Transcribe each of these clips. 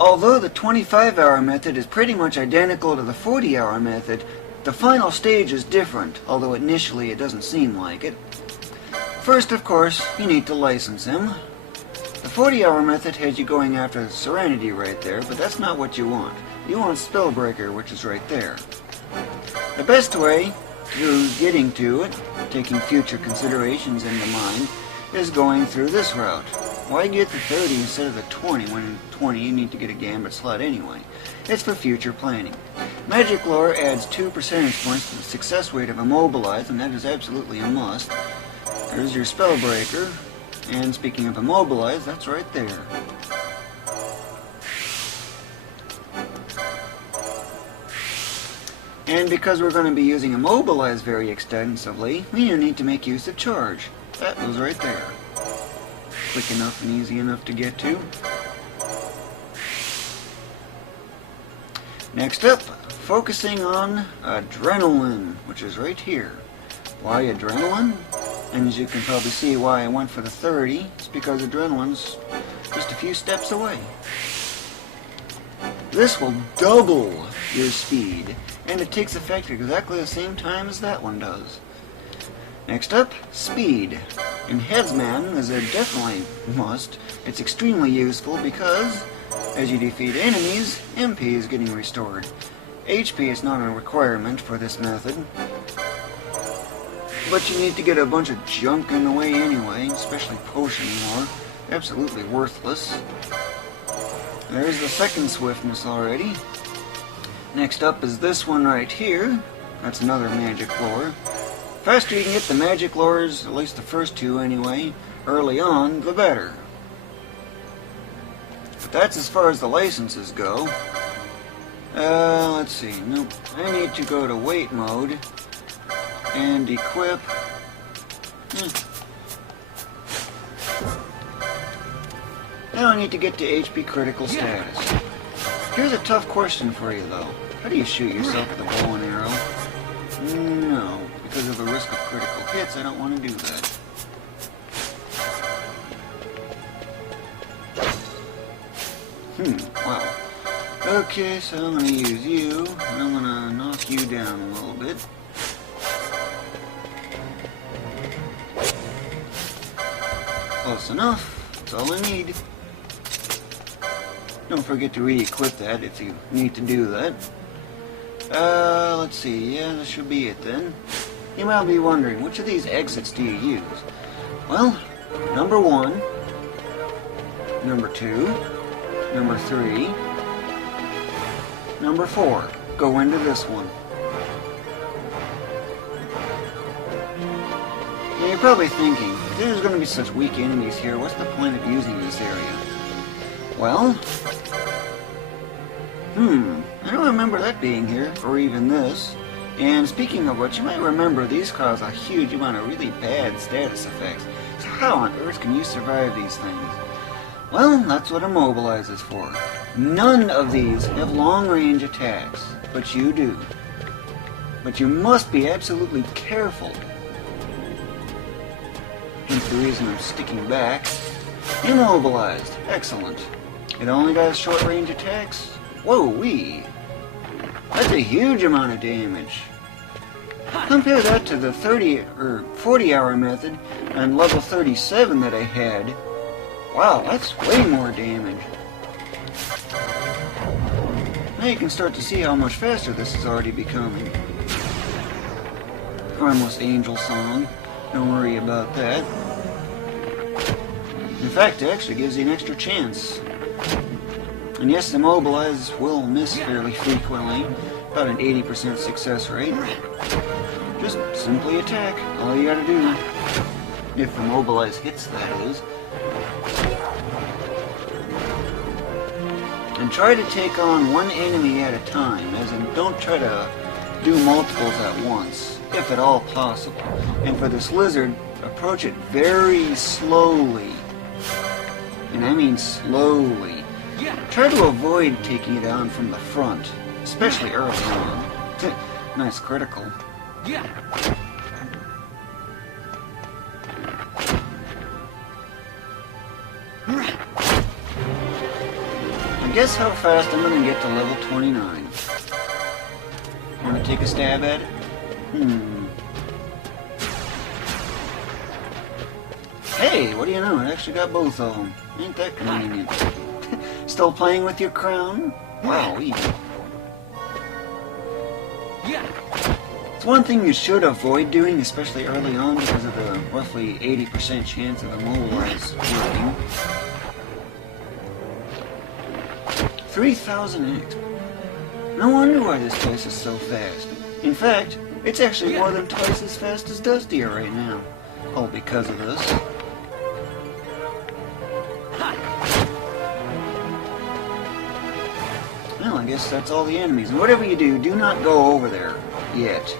Although the 25-hour method is pretty much identical to the 40-hour method, the final stage is different, although initially it doesn't seem like it. First, of course, you need to license him. The 40-hour method has you going after the Serenity right there, but that's not what you want. You want Spellbreaker, which is right there. The best way to getting to it, taking future considerations into mind, is going through this route. Why get the 30 instead of the 20 when in 20 you need to get a gambit slot anyway? It's for future planning. Magic lore adds 2 percentage points to the success rate of immobilize, and that is absolutely a must. There's your Spellbreaker, and speaking of immobilize, that's right there. And because we're going to be using immobilize very extensively, we need to make use of charge. That was right there. Quick enough and easy enough to get to. Next up, focusing on adrenaline, which is right here. Why adrenaline? And as you can probably see why I went for the 30, it's because adrenaline's just a few steps away. This will double your speed, and it takes effect at exactly the same time as that one does. Next up, speed. In Headsman is a definitely must. It's extremely useful because, as you defeat enemies, MP is getting restored. HP is not a requirement for this method, but you need to get a bunch of junk in the way anyway, especially potion lore. Absolutely worthless. There's the second swiftness already. Next up is this one right here. That's another magic lore. The faster you can get the magic lores, at least the first two anyway, early on, the better. But that's as far as the licenses go. Let's see. Nope. I need to go to wait mode and equip. Now I need to get to HP critical status. Here's a tough question for you though. How do you shoot yourself with a bow and arrow? No, because of the risk of critical hits, I don't want to do that. Wow. Okay, so I'm going to use you, and I'm going to knock you down a little bit. Close enough. That's all I need. Don't forget to re-equip that if you need to do that. Let's see. Yeah, this should be it then. You might be wondering, which of these exits do you use? Well, number 1, number 2, number 3, number 4. Go into this one. Now you're probably thinking, if there's going to be such weak enemies here, what's the point of using this area? Well, I don't remember that being here, or even this. And speaking of which, you might remember these cause a huge amount of really bad status effects. So how on earth can you survive these things? Well, that's what immobilize is for. None of these have long-range attacks, but you do. But you must be absolutely careful. Hence the reason I'm sticking back. Immobilized. Excellent. It only does short-range attacks? Whoa-wee. That's a huge amount of damage. Compare that to the 30 or 40-hour method on level 37 that I had. Wow, that's way more damage. Now you can start to see how much faster this is already becoming. Harmless angelsong. Don't worry about that. In fact, it actually gives you an extra chance. And yes, immobilize will miss fairly frequently, about an 80% success rate. Just simply attack, all you gotta do. If immobilize hits, that is. And try to take on one enemy at a time, as in don't try to do multiples at once, if at all possible. And for this lizard, approach it very slowly. And I mean slowly. Try to avoid taking it on from the front, especially early on. Nice critical. Now guess how fast I'm going to get to level 29. Want to take a stab at it? Hey, what do you know? I actually got both of them. Ain't that convenient? Still playing with your crown? Wowee. It's one thing you should avoid doing, especially early on, because of the roughly 80% chance of immobilize working. 3,000 No wonder why this place is so fast. In fact, it's actually more than twice as fast as Dustier right now. All because of this. Well, I guess that's all the enemies. And whatever you do, do not go over there yet.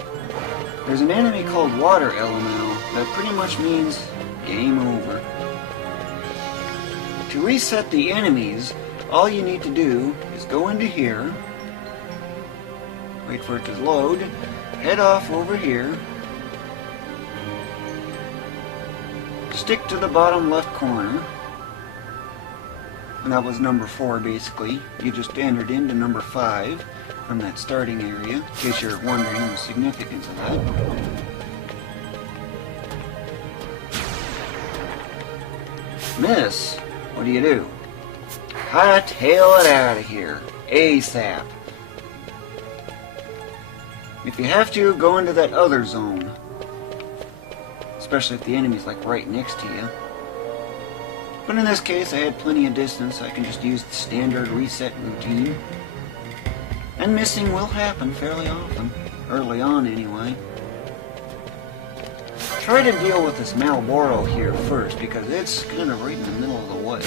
There's an enemy called Water Elemental that pretty much means game over. To reset the enemies, all you need to do is go into here, wait for it to load, head off over here, stick to the bottom left corner, and that was number 4 basically. You just entered into number 5 from that starting area, in case you're wondering the significance of that. Miss, what do? Hightail it out of here, ASAP. If you have to, go into that other zone. Especially if the enemy's like right next to you. But in this case, I had plenty of distance, so I can just use the standard reset routine. And missing will happen fairly often, early on anyway. Try to deal with this malboro here first, because it's kind of right in the middle of the way.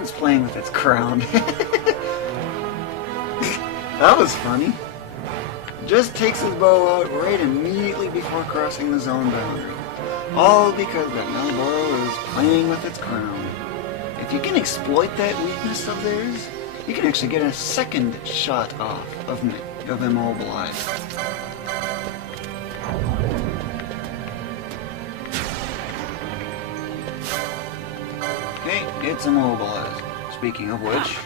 It's playing with its crown. That was funny. Just takes his bow out right immediately before crossing the zone boundary. All because that malboro is playing with its crown. If you can exploit that weakness of theirs, you can actually get a second shot off of immobilize. Okay, it's immobilized. Speaking of which,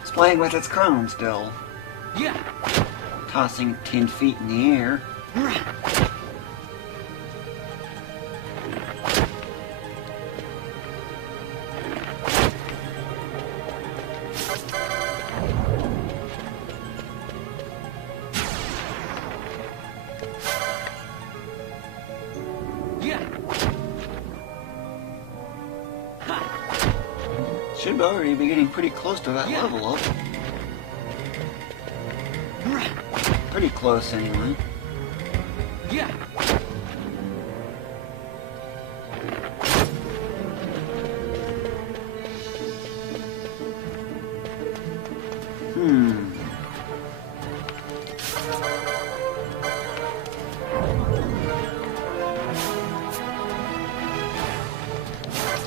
it's playing with its crown still. Yeah. Tossing 10 feet in the air. Should already be getting pretty close to that level up. Pretty close anyway.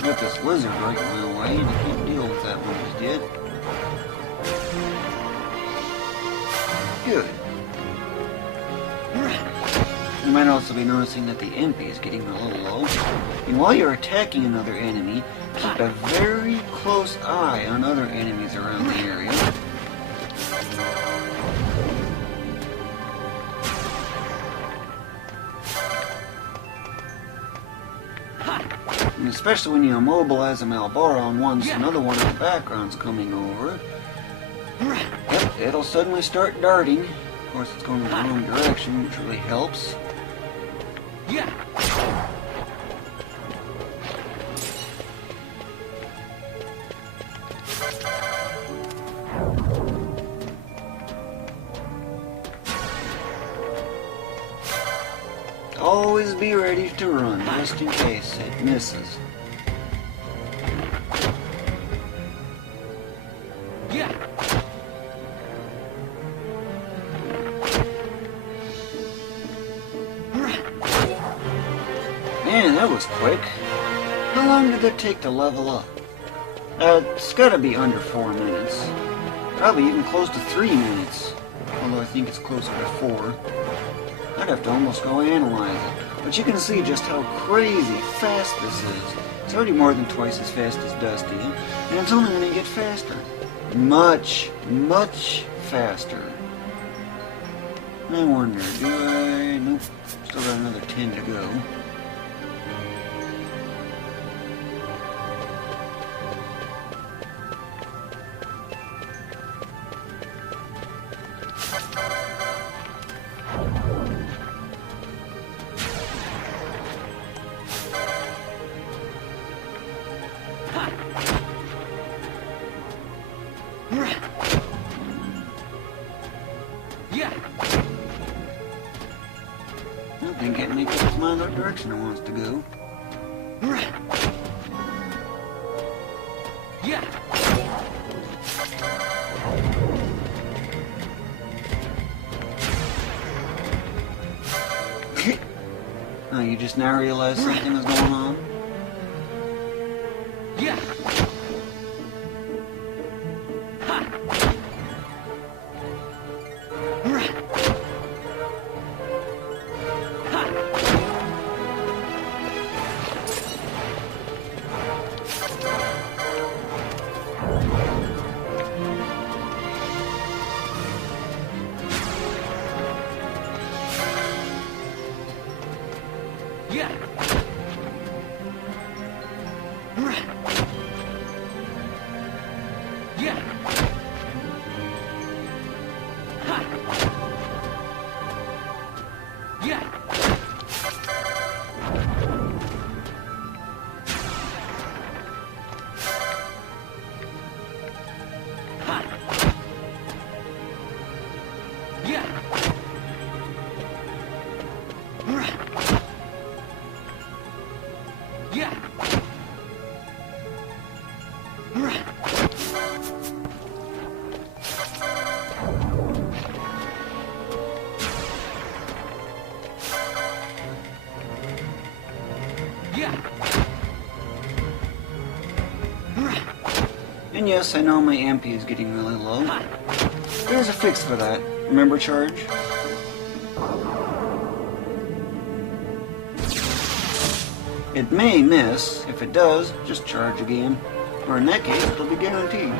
Got this lizard right in my way, and I can't deal with that one just yet. Good. You might also be noticing that the MP is getting a little low. And while you're attacking another enemy, keep a very close eye on other enemies around the area. And especially when you immobilize a malboro and once another one in the background's coming over, yep, it'll suddenly start darting. Of course, it's going in the wrong direction, which really helps. Always be ready to run, just in case it misses. Man, that was quick. How long did it take to level up? It's gotta be under 4 minutes. Probably even close to 3 minutes. Although I think it's closer to 4. I'd have to almost go analyze it. But you can see just how crazy fast this is. It's already more than twice as fast as Dusty, and it's only going to get faster. Much, much faster. I wonder, do I... Nope, still got another 10 to go. I think it makes its mind what direction it wants to go. Oh, you just now realize something is going on? And yes, I know my MP is getting really low. There's a fix for that. Remember charge? It may miss. If it does, just charge again. Or in that case, it'll be guaranteed.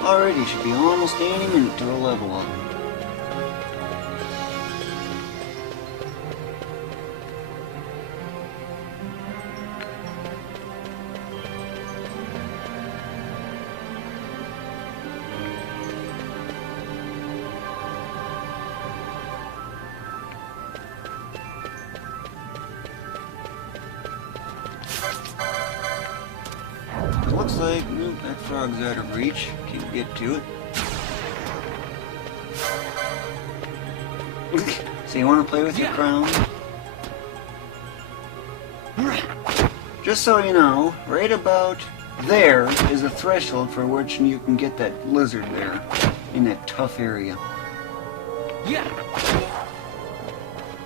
Alrighty, should be almost any minute to a level up. Looks like, nope, that frog's out of reach. Can't get to it. So you want to play with your crown? Just so you know, right about there is a threshold for which you can get that lizard there, in that tough area.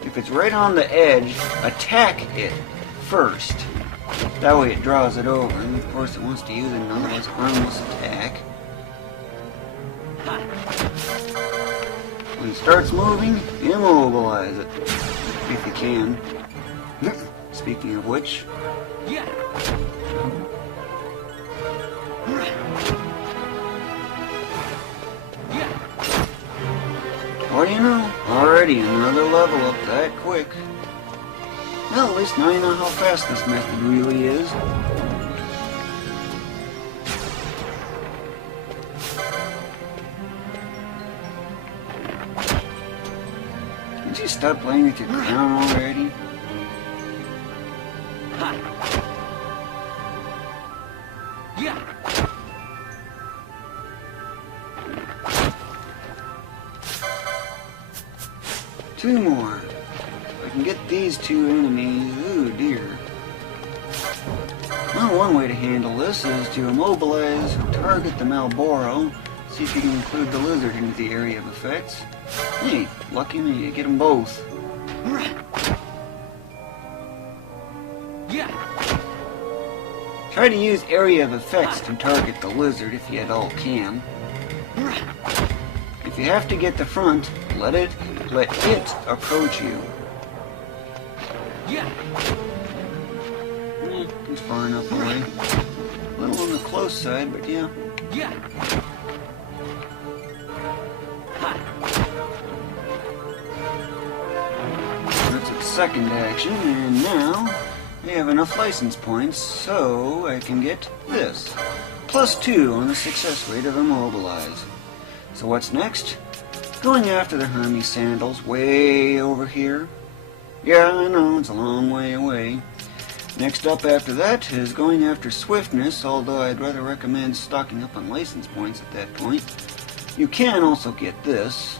If it's right on the edge, attack it first. That way it draws it over, and of course it wants to use an otherwise harmless attack. When it starts moving, immobilize it, if you can. Speaking of which... What do you know? Already another level up that quick. Well, at least now you know how fast this method really is. Did you stop playing with your crown already? Two more. If I can get these two enemies, oh dear. Well, one way to handle this is to immobilize, target the Malboro, see if you can include the lizard into the area of effects. Hey, lucky me, you get them both. Try to use area of effects to target the lizard if you at all can. If you have to get the front, let it approach you. It's far enough away. A little on the close side, but yeah. That's its second action, and now I have enough license points, so I can get this. +2 on the success rate of immobilize. So what's next? Going after the Hermes sandals way over here. Yeah, I know, it's a long way away. Next up after that is going after swiftness, although I'd rather recommend stocking up on license points at that point. You can also get this.